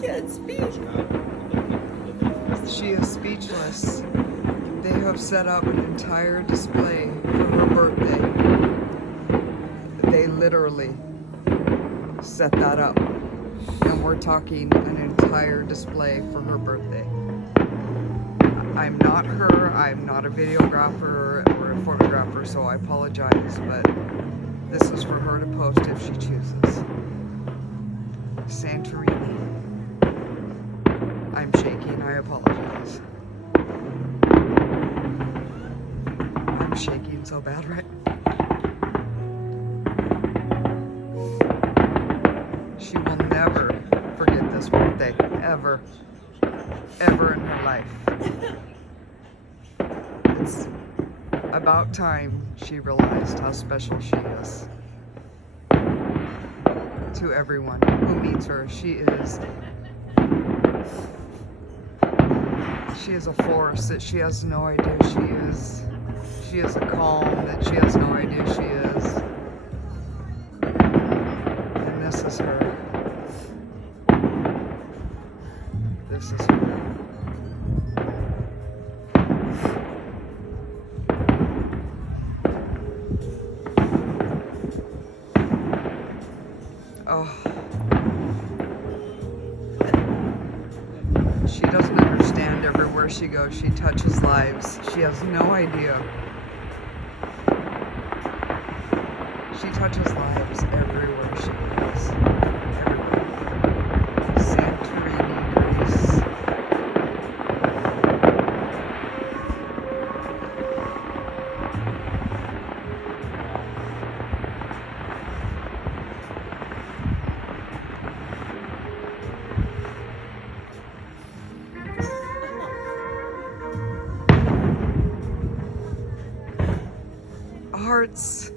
can't speak. She is speechless. They have set up an entire display for her birthday. They literally set that up. And we're talking an entire display for her birthday. I'm not her, I'm not a videographer or a photographer, so I apologize, but this is for her to post if she chooses. Santorini. I'm shaking, I apologize. I'm shaking so bad right now. She will never forget this birthday, ever. Ever in her life. It's about time she realized how special she is to everyone who meets her. She is a force that she has no idea she is. She is a calm that she has no idea she is. And this is her. This is her. Oh. She doesn't understand everywhere she goes. She touches lives. She has no idea. She touches lives everywhere she goes. Everywhere. Santorini, Greece. Hearts.